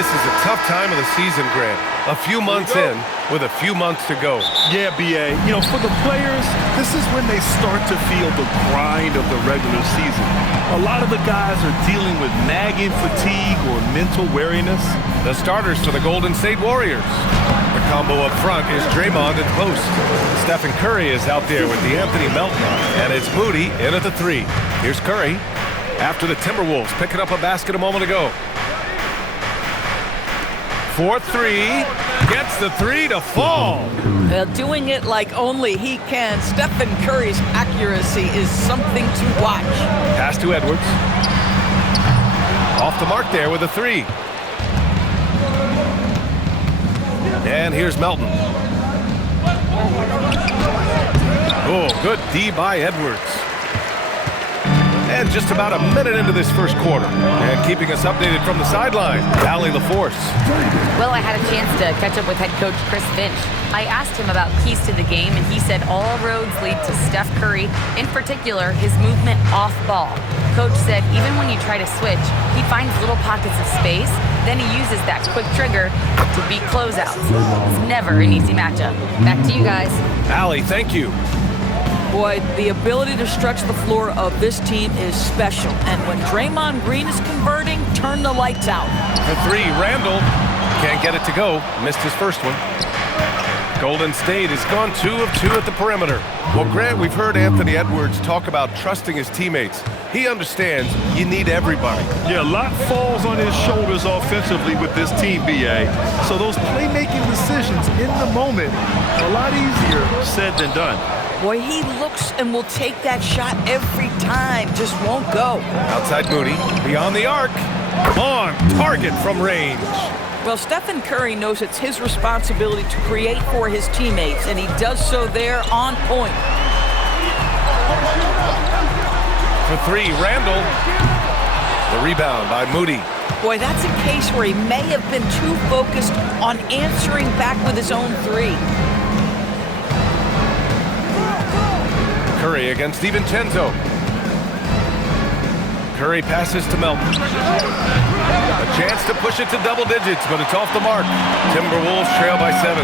this is a tough time of the season, Grant. A few months in with a few months to go. Yeah, B.A. You know, for the players, this is when they start to feel the grind of the regular season. A lot of the guys are dealing with nagging fatigue or mental weariness. The starters for the Golden State Warriors. The combo up front is Draymond at post. Stephen Curry is out there with D'Anthony Melton. And it's Moody in at the 3. Here's Curry after the Timberwolves picking up a basket a moment ago. 4-3, gets the 3 to fall. Well, doing it like only he can. Stephen Curry's accuracy is something to watch. Pass to Edwards. Off the mark there with a 3. And here's Melton. Oh, good D by Edwards. And just about a minute into this first quarter. And keeping us updated from the sideline, Allie LaForce. Well, I had a chance to catch up with head coach Chris Finch. I asked him about keys to the game, and he said all roads lead to Steph Curry, in particular, his movement off ball. Coach said even when you try to switch, he finds little pockets of space, then he uses that quick trigger to beat closeouts. It's never an easy matchup. Back to you guys. Allie, thank you. Boy, the ability to stretch the floor of this team is special. And when Draymond Green is converting, turn the lights out. For 3, Randall can't get it to go. Missed his first one. Golden State has gone 2 of 2 at the perimeter. Well, Grant, we've heard Anthony Edwards talk about trusting his teammates. He understands you need everybody. Yeah, a lot falls on his shoulders offensively with this team, B.A. So those playmaking decisions in the moment, a lot easier said than done. Boy, he looks and will take that shot every time. Just won't go. Outside Moody, beyond the arc. On target from range. Well, Stephen Curry knows it's his responsibility to create for his teammates, and he does so there on point. For 3, Randall. The rebound by Moody. Boy, that's a case where he may have been too focused on answering back with his own 3. Curry against DiVincenzo. Curry passes to Melton. A chance to push it to double digits, but it's off the mark. Timberwolves trail by 7.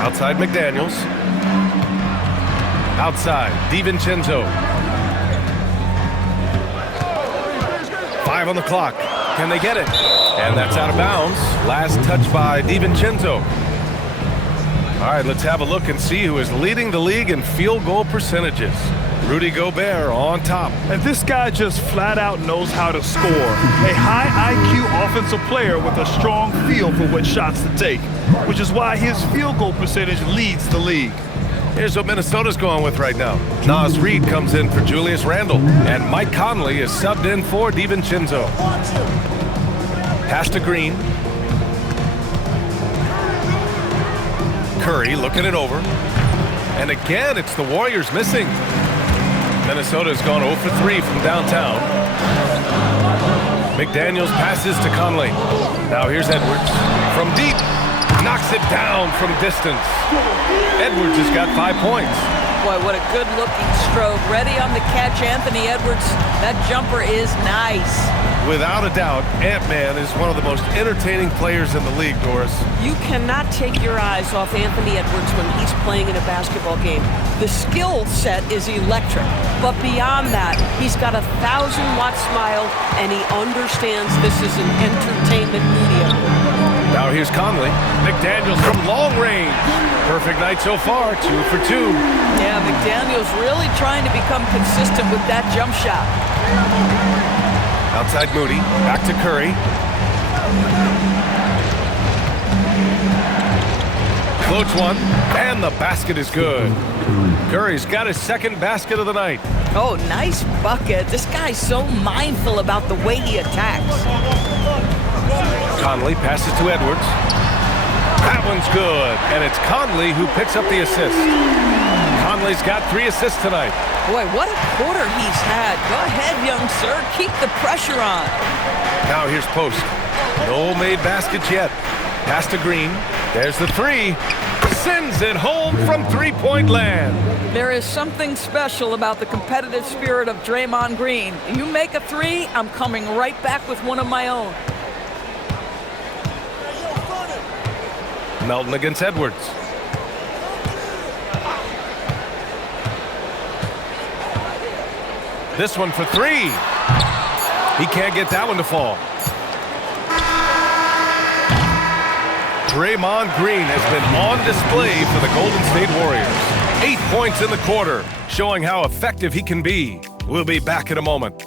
Outside McDaniels. Outside DiVincenzo. 5 on the clock. Can they get it? And that's out of bounds. Last touch by DiVincenzo. All right, let's have a look and see who is leading the league in field goal percentages. Rudy Gobert on top. And this guy just flat out knows how to score. A high IQ offensive player with a strong feel for what shots to take, which is why his field goal percentage leads the league. Here's what Minnesota's going with right now. Naz Reid comes in for Julius Randle, and Mike Conley is subbed in for DiVincenzo. Pass to Green. Curry looking it over. And again, it's the Warriors missing. Minnesota's gone 0 for 3 from downtown. McDaniels passes to Conley. Now here's Edwards. From deep. Knocks it down from distance. Edwards has got 5 points. Boy, what a good-looking stroke. Ready on the catch, Anthony Edwards. That jumper is nice. Without a doubt, Ant-Man is one of the most entertaining players in the league, Doris. You cannot take your eyes off Anthony Edwards when he's playing in a basketball game. The skill set is electric, but beyond that, he's got a 1,000-watt smile, and he understands this is an entertainment medium. Now here's Conley. McDaniels from long range. Perfect night so far, 2 for 2. Yeah, McDaniels really trying to become consistent with that jump shot. Outside Moody, back to Curry. Floats one, and the basket is good. Curry's got his second basket of the night. Oh, nice bucket. This guy's so mindful about the way he attacks. Conley passes to Edwards. That one's good, and it's Conley who picks up the assist. Conley's got 3 assists tonight. Boy, what a quarter he's had. Go ahead, young sir. Keep the pressure on. Now here's Post. No made baskets yet. Pass to Green. There's the 3. sends it home from three-point land. There is something special about the competitive spirit of Draymond Green. You make a three, I'm coming right back with one of my own. Melton against Edwards. This one for three. He can't get that one to fall. Draymond Green has been on display for the Golden State Warriors. 8 points in the quarter, showing how effective he can be. We'll be back in a moment.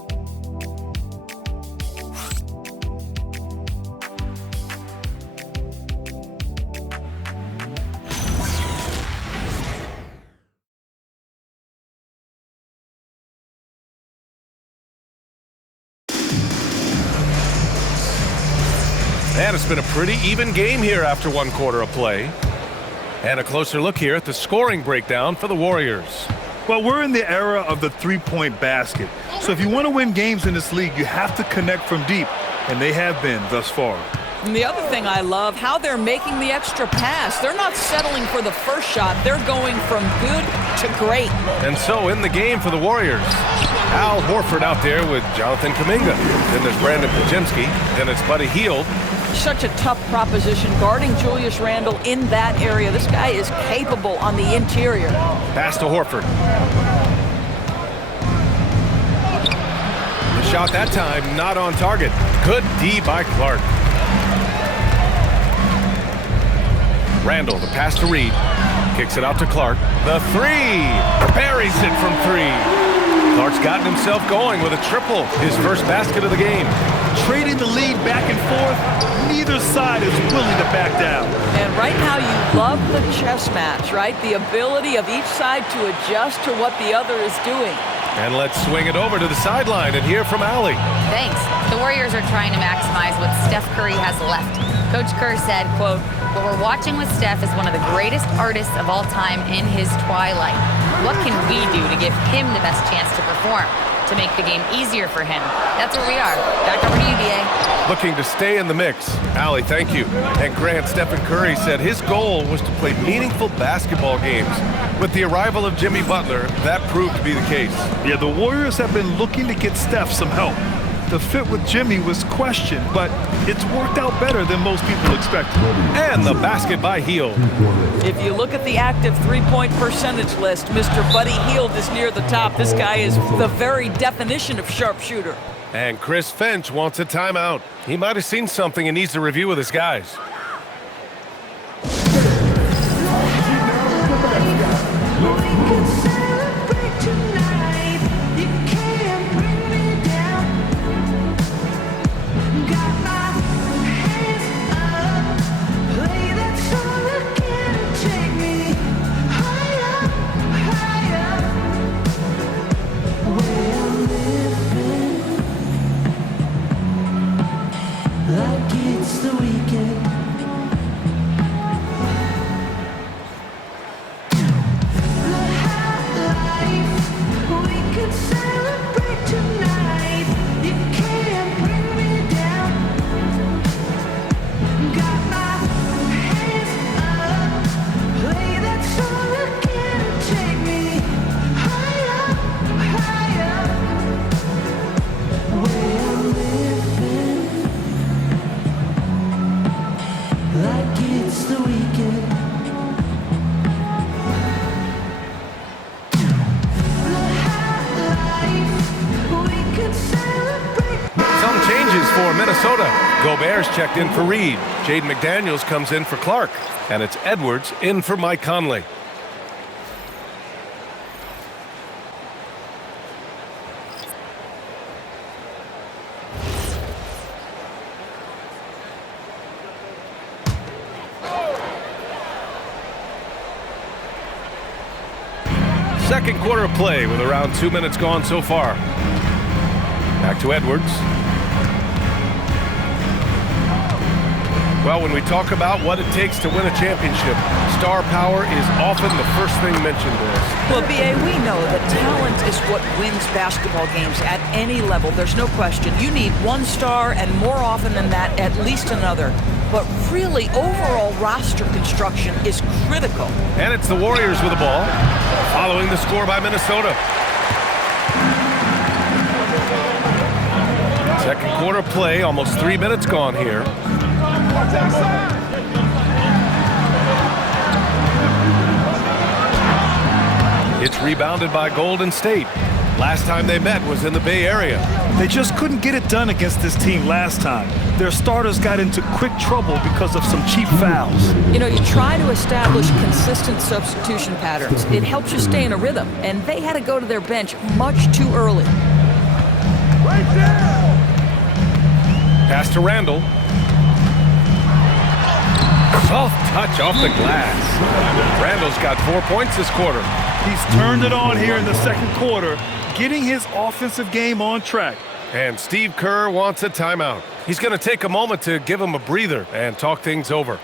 And it's been a pretty even game here after one quarter of play. And a closer look here at the scoring breakdown for the Warriors. Well, we're in the era of the three-point basket. So if you want to win games in this league, you have to connect from deep, and they have been thus far. And the other thing I love, how they're making the extra pass. They're not settling for the first shot. They're going from good to great. And so in the game for the Warriors, Al Horford out there with Jonathan Kuminga. Then there's Brandon Podziemski. Then it's Buddy Hield. Such a tough proposition guarding Julius Randle in that area. This guy is capable on the interior. Pass to Horford. The shot that time not on target. Good D by Clark. Randle, the pass to Reed. Kicks it out to Clark. The three. Buries it from three. Clark's gotten himself going with a triple. His first basket of the game. Trading the lead back and forth, neither side is willing to back down. And right now you love the chess match, right? The ability of each side to adjust to what the other is doing. And let's swing it over to the sideline and hear from Allie. Thanks. The Warriors are trying to maximize what Steph Curry has left. Coach Kerr said, quote, "What we're watching with Steph is one of the greatest artists of all time in his twilight. What can we do to give him the best chance to perform, to make the game easier for him?" That's where we are. Back over to you, BA. Looking to stay in the mix. Allie, thank you. And Grant, Stephen Curry said his goal was to play meaningful basketball games. With the arrival of Jimmy Butler, that proved to be the case. Yeah, the Warriors have been looking to get Steph some help. The fit with Jimmy was questioned, but it's worked out better than most people expected. And the basket by Hield. If you look at the active three-point percentage list, Mr. Buddy Hield is near the top. This guy is the very definition of sharpshooter. And Chris Finch wants a timeout. He might have seen something and needs to review with his guys. For Minnesota, Gobert's checked in for Reed. Jaden McDaniels comes in for Clark. And it's Edwards in for Mike Conley. Second quarter of play with around 2 minutes gone so far. Back to Edwards. Well, when we talk about what it takes to win a championship, star power is often the first thing mentioned to us. Well, B.A., we know that talent is what wins basketball games at any level. There's no question. You need one star, and more often than that, at least another. but really overall roster construction is critical. And it's the Warriors with the ball, following the score by Minnesota. Second quarter play, almost 3 minutes gone here. It's rebounded by Golden State. Last time they met was in the Bay Area. They just couldn't get it done against this team last time. Their starters got into quick trouble because of some cheap fouls. You know, you try to establish consistent substitution patterns. It helps you stay in a rhythm, and they had to go to their bench much too early. Pass to Randall. Soft touch off the glass. Randall's got 4 points this quarter. He's turned it on here in the second quarter, getting his offensive game on track. And Steve Kerr wants a timeout. He's going to take a moment to give him a breather and talk things over.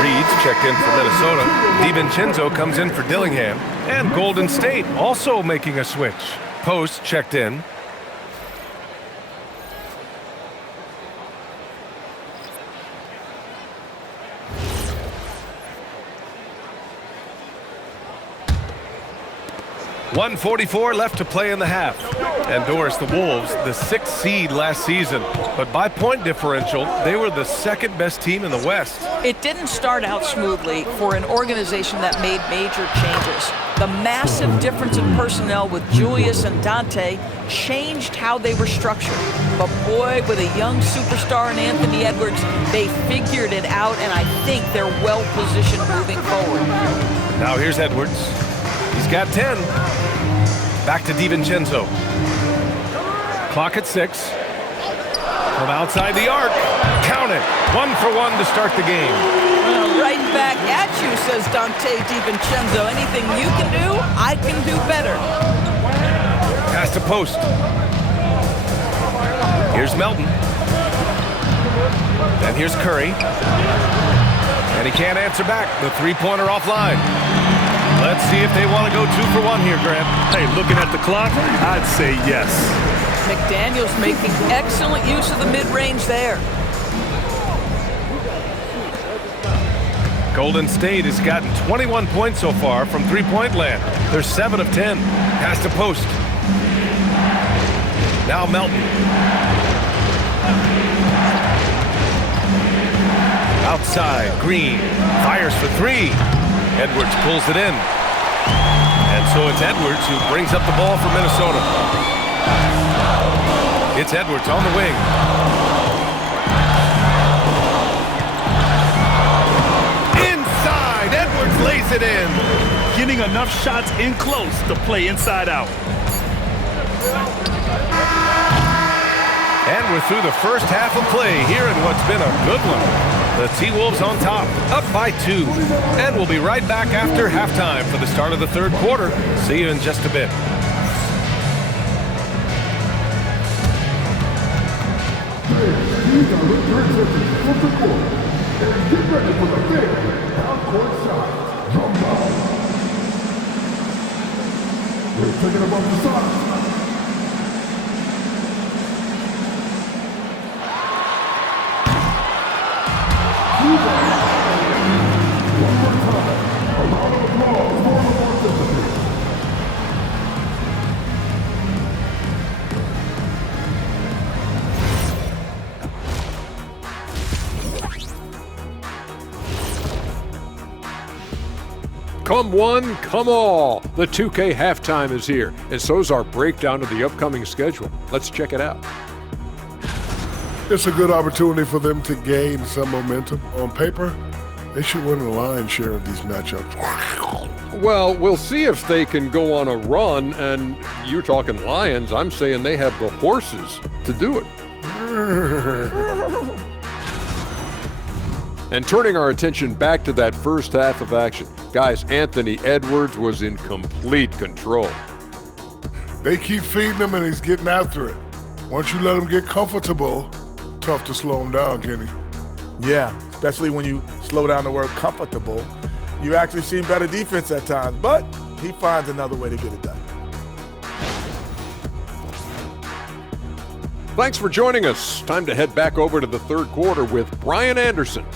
Reed's checked in for Minnesota. DiVincenzo comes in for Dillingham. And Golden State also making a switch. Post checked in. .144 left to play in the half. And Doris, the Wolves, the 6th seed last season. But by point differential, they were the second best team in the West. It didn't start out smoothly for an organization that made major changes. The massive difference in personnel with Julius and Dante changed how they were structured. But boy, with a young superstar in Anthony Edwards, they figured it out, and I think they're well positioned moving forward. Now here's Edwards. He's got 10. Back to DiVincenzo. Clock at 6. From outside the arc. Count it. 1 for 1 to start the game. Right back at you, says Dante DiVincenzo. Anything you can do, I can do better. Pass to Post. Here's Melton. And here's Curry. And he can't answer back. The three-pointer offline. Let's see if they want to go 2 for 1 here, Grant. Hey, looking at the clock, I'd say yes. McDaniels making excellent use of the mid-range there. Golden State has gotten 21 points so far from three-point land. They're 7 of 10. Pass to Post. Now Melton. Outside, Green fires for 3. Edwards pulls it in. And so it's Edwards who brings up the ball for Minnesota. It's Edwards on the wing. Inside, Edwards lays it in. Getting enough shots in close to play inside out. And we're through the first half of play here in what's been a good one. The T-Wolves on top, up by 2. And we'll be right back after halftime for the start of the third quarter. See you in just a bit. These are the 3 seconds of the court. And get ready for the big half-court shot. Drum down. They're taking above the side. One more time. Come one, come all. The 2K halftime is here, and so's our breakdown of the upcoming schedule. Let's check it out. It's a good opportunity for them to gain some momentum. On paper, they should win the lion's share of these matchups. Well, we'll see if they can go on a run, and you're talking Lions. I'm saying they have the horses to do it. And turning our attention back to that first half of action, guys, Anthony Edwards was in complete control. They keep feeding him and he's getting after it. Once you let him get comfortable, tough to slow him down, Kenny. Yeah, especially when you slow down the word comfortable. You actually see better defense at times, but he finds another way to get it done. Thanks for joining us. Time to head back over to the third quarter with Brian Anderson.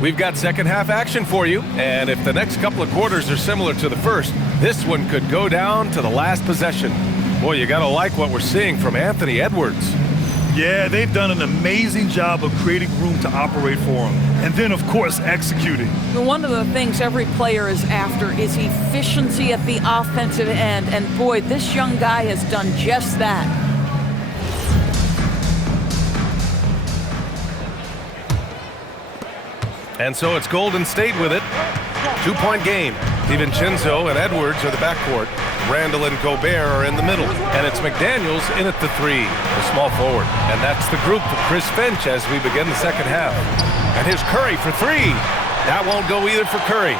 We've got second half action for you, and if the next couple of quarters are similar to the first, this one could go down to the last possession. Boy, you gotta like what we're seeing from Anthony Edwards. Yeah, they've done an amazing job of creating room to operate for him. And then, of course, executing. One of the things every player is after is efficiency at the offensive end. And boy, this young guy has done just that. And so it's Golden State with it. 2-point game. DiVincenzo and Edwards are the backcourt. Randall and Gobert are in the middle. And it's McDaniels in at the three, the small forward. And that's the group for Chris Finch as we begin the second half. And here's Curry for three. That won't go either for Curry.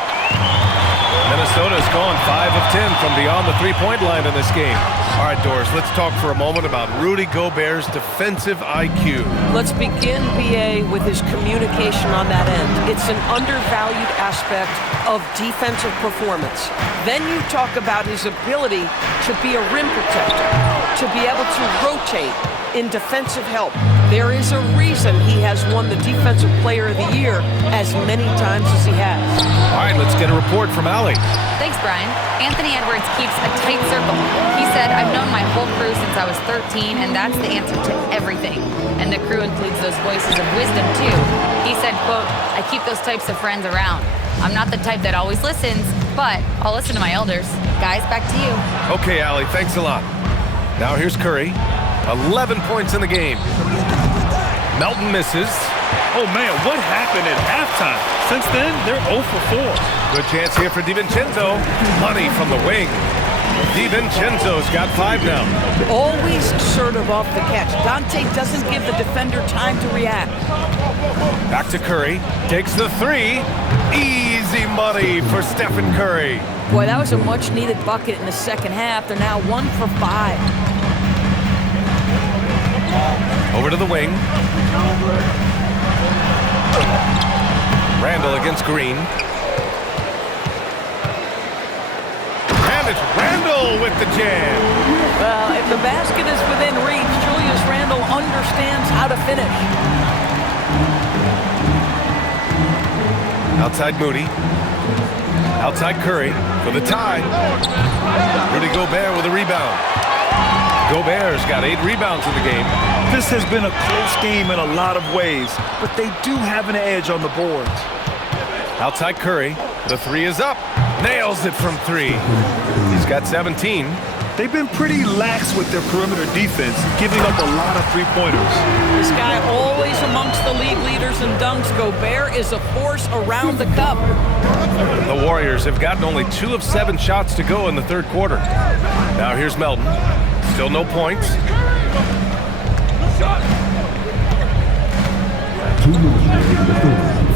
Minnesota's gone 5 of 10 from beyond the three-point line in this game. All right, Doris, let's talk for a moment about Rudy Gobert's defensive IQ. Let's begin, BA, with his communication on that end. It's an undervalued aspect of defensive performance. Then you talk about his ability to be a rim protector, to be able to rotate in defensive help. There is a reason he has won the Defensive Player of the Year as many times as he has. All right, let's get a report from Allie. Thanks, Brian. Anthony Edwards keeps a tight circle. He said, I've known my whole crew since I was 13, and that's the answer to everything. And the crew includes those voices of wisdom, too. He said, quote, I keep those types of friends around. I'm not the type that always listens, but I'll listen to my elders. Guys, back to you. Okay, Allie, thanks a lot. Now here's Curry. 11 points in the game. Melton misses. Oh, man, what happened at halftime? Since then, they're 0 for 4. Good chance here for DiVincenzo. Money from the wing. DiVincenzo's got 5 now. Always assertive off the catch. Dante doesn't give the defender time to react. Back to Curry. Takes the three. Easy money for Stephen Curry. Boy, that was a much-needed bucket in the second half. They're now 1 for 5. Over to the wing. Randall against Green. And it's Randall with the jam. Well, if the basket is within reach, Julius Randle understands how to finish. Outside Moody. Outside Curry for the tie. Rudy Gobert with a rebound. Gobert's got 8 rebounds in the game. This has been a close game in a lot of ways, but they do have an edge on the boards. Outside Curry. The three is up. Nails it from 3. He's got 17. They've been pretty lax with their perimeter defense, giving up a lot of three-pointers. This guy always amongst the league leaders in dunks. Gobert is a force around the cup. The Warriors have gotten only 2 of 7 shots to go in the third quarter. Now here's Melton. Still no points.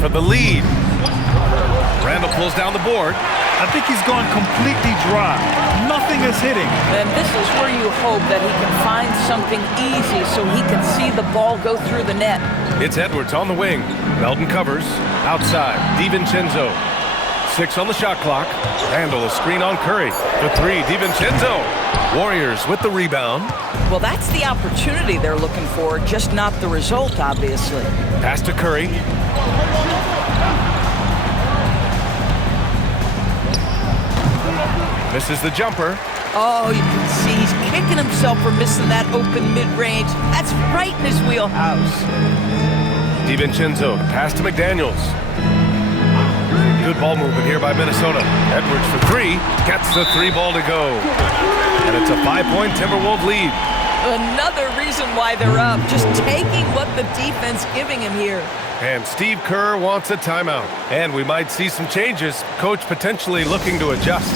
For the lead. Randall pulls down the board. I think he's gone completely dry. Nothing is hitting. And this is where you hope that he can find something easy so he can see the ball go through the net. It's Edwards on the wing. Melton covers. Outside. DiVincenzo. 6 on the shot clock. Randall a screen on Curry. For 3, DiVincenzo. Warriors with the rebound. Well, that's the opportunity they're looking for, just not the result, obviously. Pass to Curry. Misses the jumper. Oh, you can see he's kicking himself for missing that open mid-range. That's right in his wheelhouse. DiVincenzo, pass to McDaniels. Good ball movement here by Minnesota. Edwards for 3, gets the 3 ball to go. And it's a 5-point Timberwolves lead. Another reason why they're up, just taking what the defense giving him here. And Steve Kerr wants a timeout. And we might see some changes. Coach potentially looking to adjust.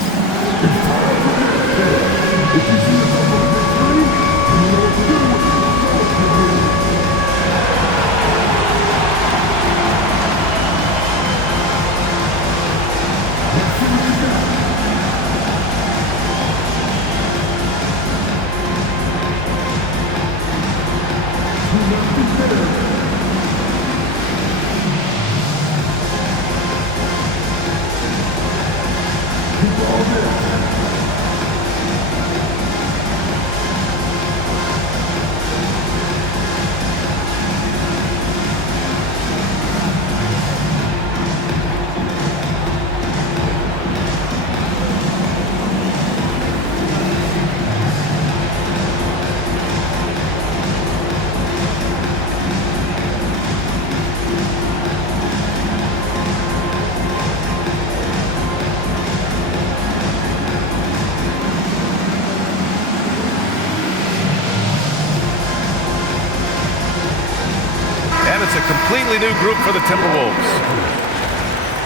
It's a completely new group for the Timberwolves.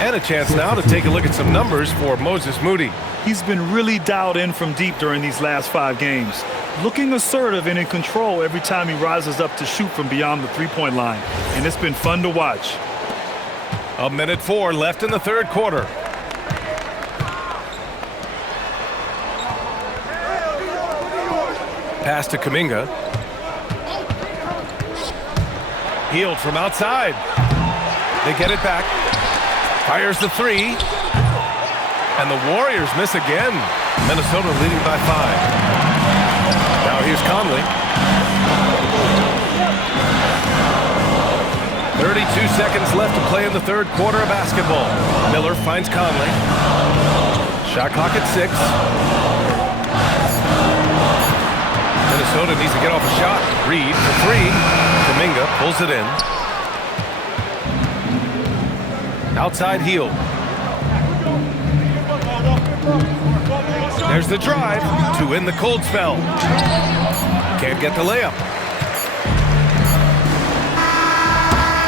And a chance now to take a look at some numbers for Moses Moody. He's been really dialed in from deep during these last 5 games. Looking assertive and in control every time he rises up to shoot from beyond the three-point line. And it's been fun to watch. 1:04 left in the third quarter. Pass to Kuminga. Healed from outside. They get it back. Fires the 3. And the Warriors miss again. Minnesota leading by 5. Now here's Conley. 32 seconds left to play in the third quarter of basketball. Miller finds Conley. Shot clock at 6. Minnesota needs to get off a shot. Reed for 3. Kuminga pulls it in. Outside heel. There's the drive to end the cold spell. Can't get the layup.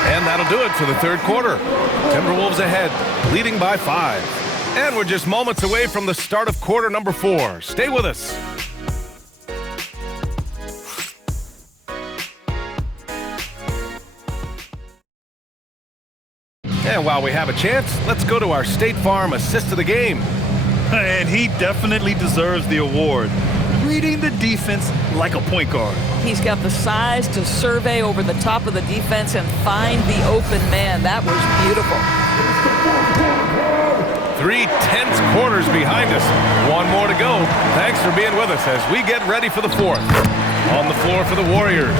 And that'll do it for the third quarter. Timberwolves ahead, leading by 5. And we're just moments away from the start of quarter number 4. Stay with us. And while we have a chance, let's go to our State Farm assist of the game. And he definitely deserves the award. Reading the defense like a point guard. He's got the size to survey over the top of the defense and find the open man. That was beautiful. 3 tense quarters behind us. One more to go. Thanks for being with us as we get ready for the fourth. On the floor for the Warriors,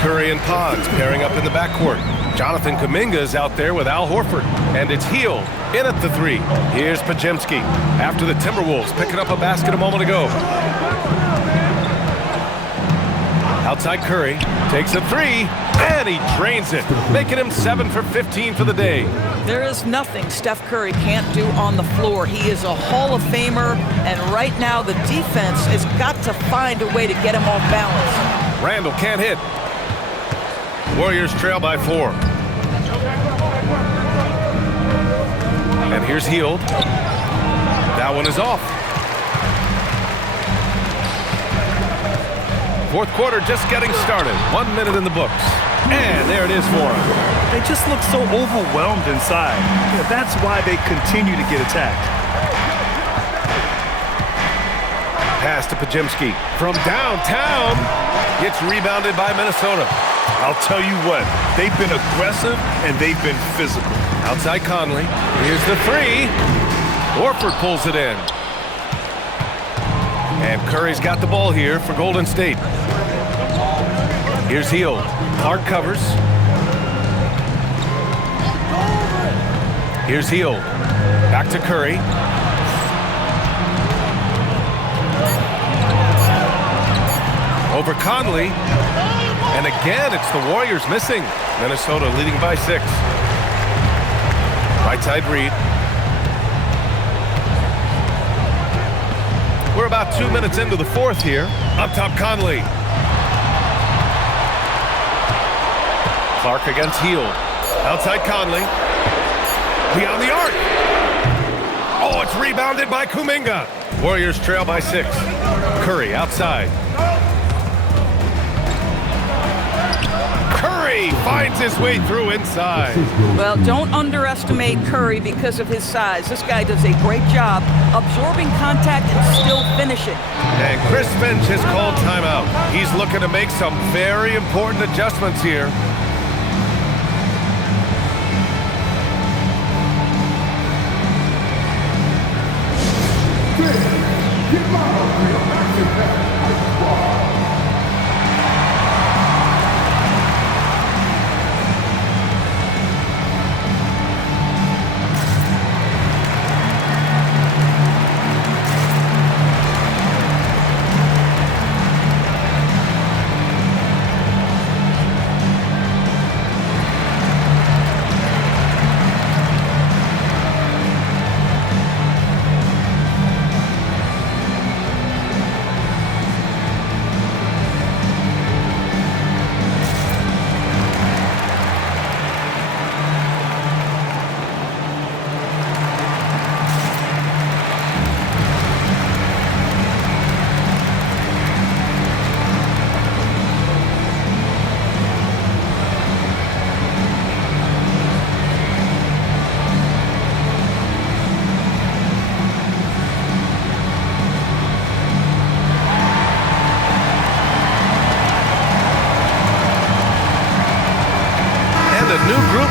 Curry and Pods pairing up in the backcourt. Jonathan Kuminga is out there with Al Horford, and it's Heel in at the 3. Here's Podziemski after the Timberwolves picking up a basket a moment ago. Outside Curry takes a 3, and he drains it, making him 7 for 15 for the day. There is nothing Steph Curry can't do on the floor. He is a Hall of Famer, and right now the defense has got to find a way to get him off balance. Randall can't hit. Warriors trail by 4. And here's Hield. That one is off. Fourth quarter just getting started. 1 minute in the books. And there it is for them. They just look so overwhelmed inside. Yeah, that's why they continue to get attacked. Pass to Podziemski from downtown. Gets rebounded by Minnesota. I'll tell you what, they've been aggressive and they've been physical. Outside Conley. Here's the three. Horford pulls it in. And Curry's got the ball here for Golden State. Here's Hield. Clark covers. Here's Hield. Back to Curry. Over Conley. And again, it's the Warriors missing. Minnesota leading by 6. Right side Reed. We're about 2 minutes into the fourth here. Up top Conley. Clark against Hield. Outside Conley. Beyond the arc. Oh, it's rebounded by Kuminga. Warriors trail by 6. Curry outside. Curry finds his way through inside. Well, don't underestimate Curry because of his size. This guy does a great job absorbing contact and still finishing. And Chris Finch has called timeout. He's looking to make some very important adjustments here.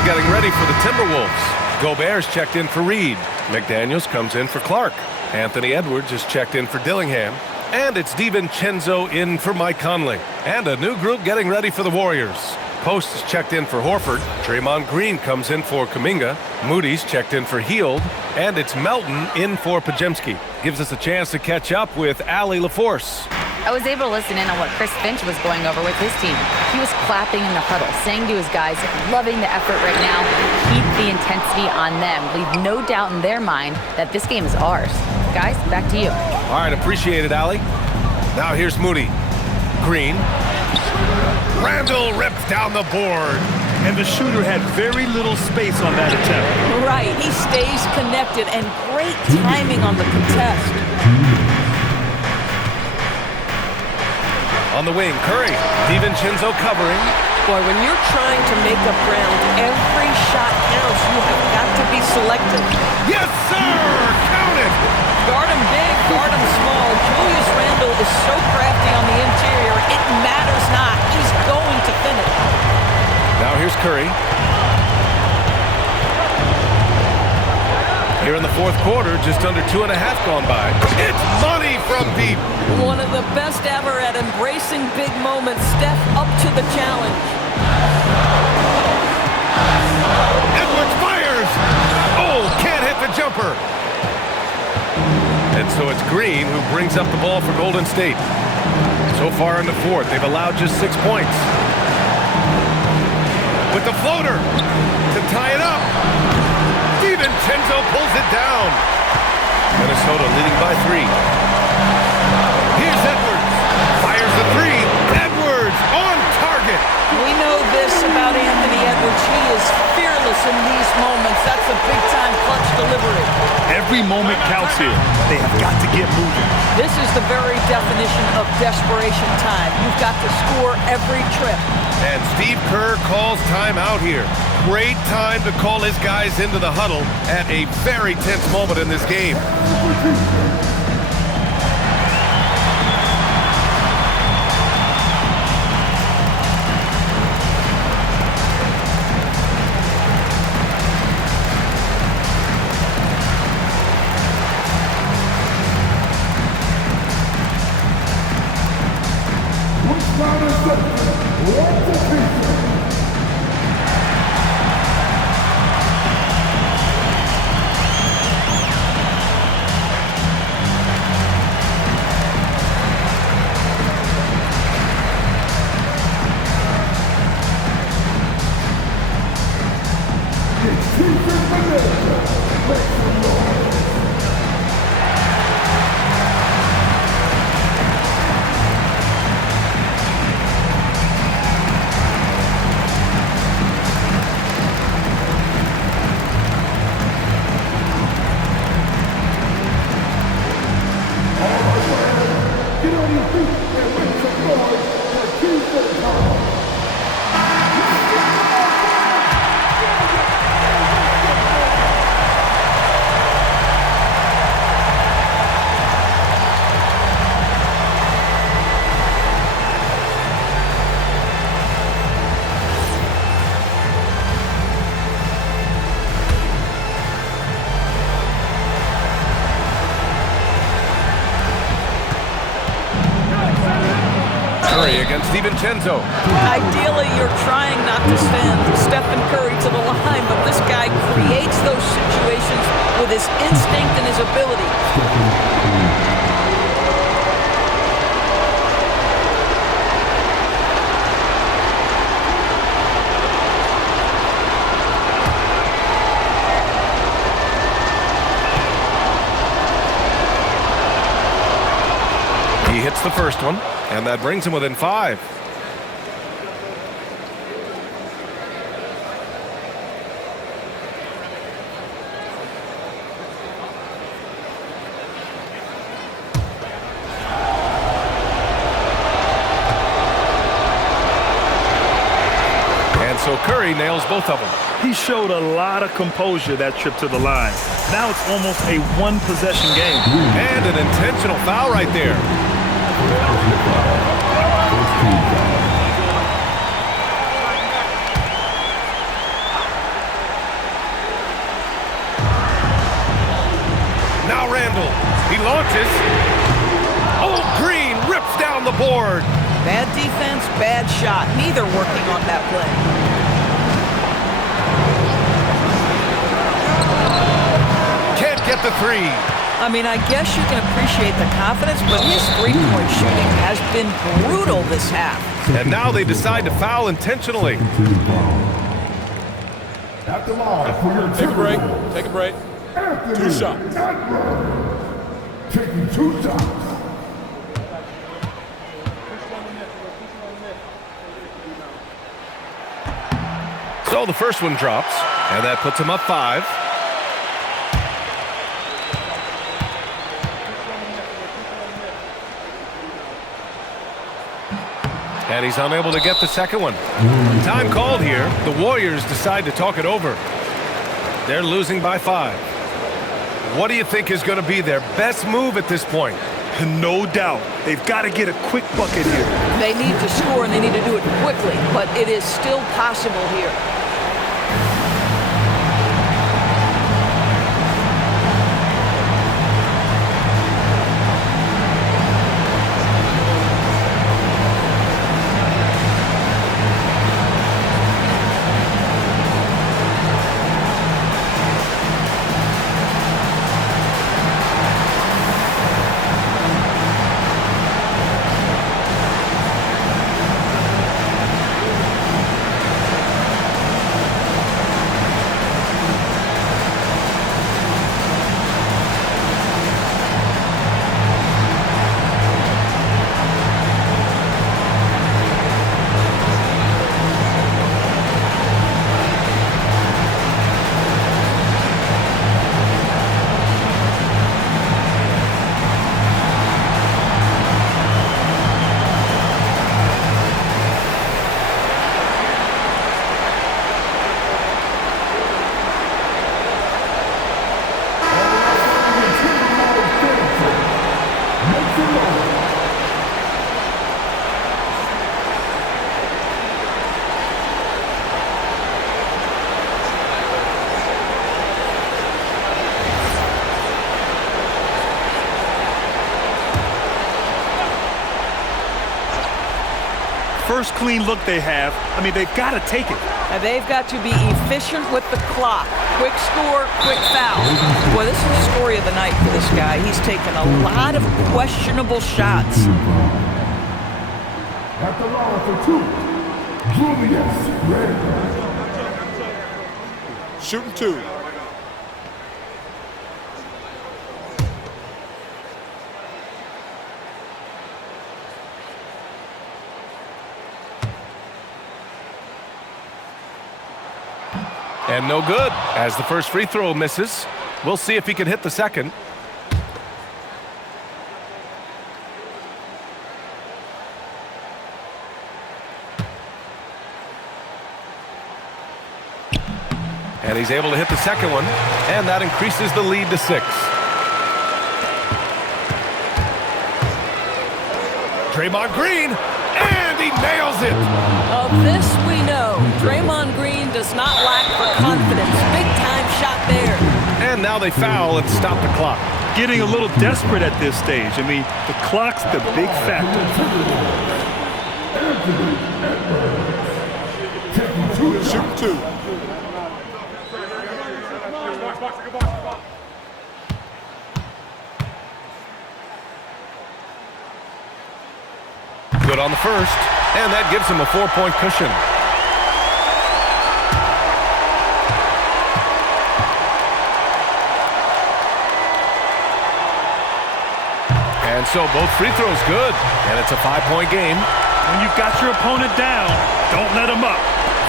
Getting ready for the Timberwolves. Gobert's checked in for Reed. McDaniels comes in for Clark. Anthony Edwards is checked in for Dillingham. And it's DiVincenzo in for Mike Conley. And a new group getting ready for the Warriors. Post is checked in for Horford. Draymond Green comes in for Kuminga. Moody's checked in for Hield. And it's Melton in for Podziemski. Gives us a chance to catch up with Allie LaForce. I was able to listen in on what Chris Finch was going over with his team. He was clapping in the huddle, saying to his guys, loving the effort right now, keep the intensity on them. Leave no doubt in their mind that this game is ours. Guys, back to you. All right, appreciate it, Allie. Now here's Moody. Green. Randall rips down the board. And the shooter had very little space on that attempt. Right, he stays connected and great timing on the contest. On the wing, Curry. DiVincenzo covering. Boy, when you're trying to make up ground, every shot counts. You have got to be selective. Yes, sir! Count it! Guard him big, guard him small. Julius Randle is so crafty on the interior, it matters not. He's going to finish. Now here's Curry. Here in the fourth quarter, just under 2.5 gone by. It's money from deep. One of the best ever at embracing big moments. Steph up to the challenge. Edwards fires. Oh, can't hit the jumper. And so it's Green who brings up the ball for Golden State. So far in the fourth, they've allowed just 6 points. With the floater to tie it up. DiVincenzo pulls it down. Minnesota leading by 3. Here's Edwards. Fires the 3. Edwards on target. We know this about Anthony Edwards. He is fearless in these moments. That's a big-time clutch delivery. Every moment counts here. They have got to get moving. This is the very definition of desperation time. You've got to score every trip. And Steve Kerr calls timeout here. Great time to call his guys into the huddle at a very tense moment in this game. against DiVincenzo. Ideally, you're trying not to send Stephen Curry to the line, but this guy creates those situations with his instinct and his ability. He hits the first one, and that brings him within 5. And so Curry nails both of them. He showed a lot of composure that trip to the line. Now it's almost a one-possession game. And an intentional foul right there. Now Randall. He launches. Oh, Green rips down the board. Bad defense, bad shot. Neither working on that play. Can't get the 3. I mean, I guess you can appreciate the confidence, but his three-point shooting has been brutal this half. And now they decide to foul intentionally. At the line for your Take a break. Take a break. 2 shots. Taking 2 shots. So the first one drops, and that puts him up 5. And he's unable to get the second one. Time called here. The Warriors decide to talk it over. They're losing by 5. What do you think is going to be their best move at this point? No doubt. They've got to get a quick bucket here. They need to score, and they need to do it quickly, but it is still possible here. First clean look they have. I mean, they've got to take it. And they've got to be efficient with the clock. Quick score, quick foul. Boy, this is the story of the night for this guy. He's taken a lot of questionable shots. At the line for 2, Julius Randle. Shooting 2. And no good, as the first free throw misses. We'll see if he can hit the second. And he's able to hit the second one, and that increases the lead to 6. Draymond Green, and he nails it. Of this we know. Draymond Green does not lack for confidence. Big time shot there. And now they foul and stop the clock. Getting a little desperate at this stage. I mean, the clock's the big factor. Shoot 2. Good on the first, and that gives him a 4-point cushion. And so both free throws good, and it's a 5-point game. When you've got your opponent down, don't let him up.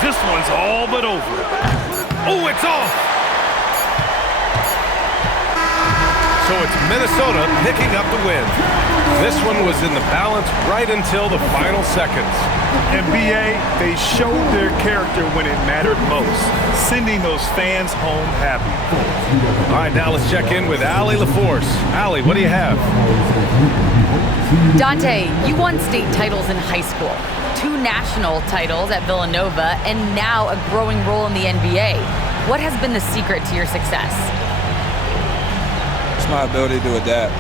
This one's all but over. Oh, it's off! So it's Minnesota picking up the win. This one was in the balance right until the final seconds. NBA, they showed their character when it mattered most, sending those fans home happy. All right, now let's check in with Allie LaForce. Allie, what do you have? Dante, you won state titles in high school, 2 national titles at Villanova, and now a growing role in the NBA. What has been the secret to your success? It's my ability to adapt.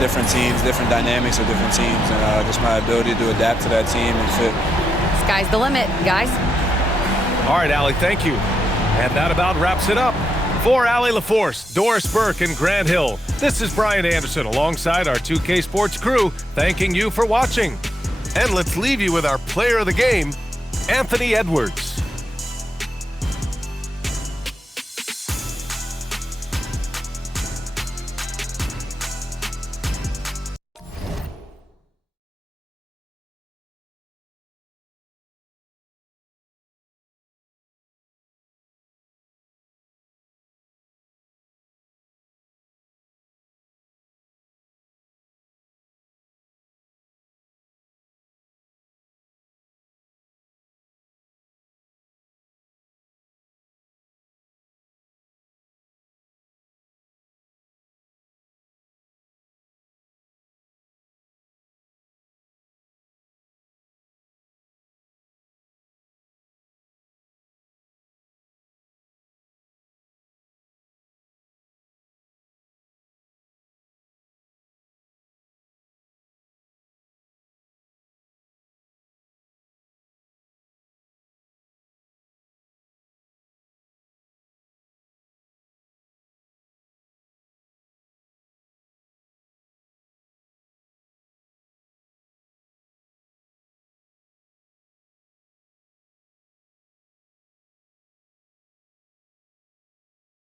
Different teams, different dynamics of different teams, and just my ability to adapt to that team and fit. Sky's the limit, guys. All right, Allie, thank you. And that about wraps it up. For Allie LaForce, Doris Burke, and Grant Hill, this is Brian Anderson alongside our 2K Sports crew, thanking you for watching. And let's leave you with our player of the game, Anthony Edwards.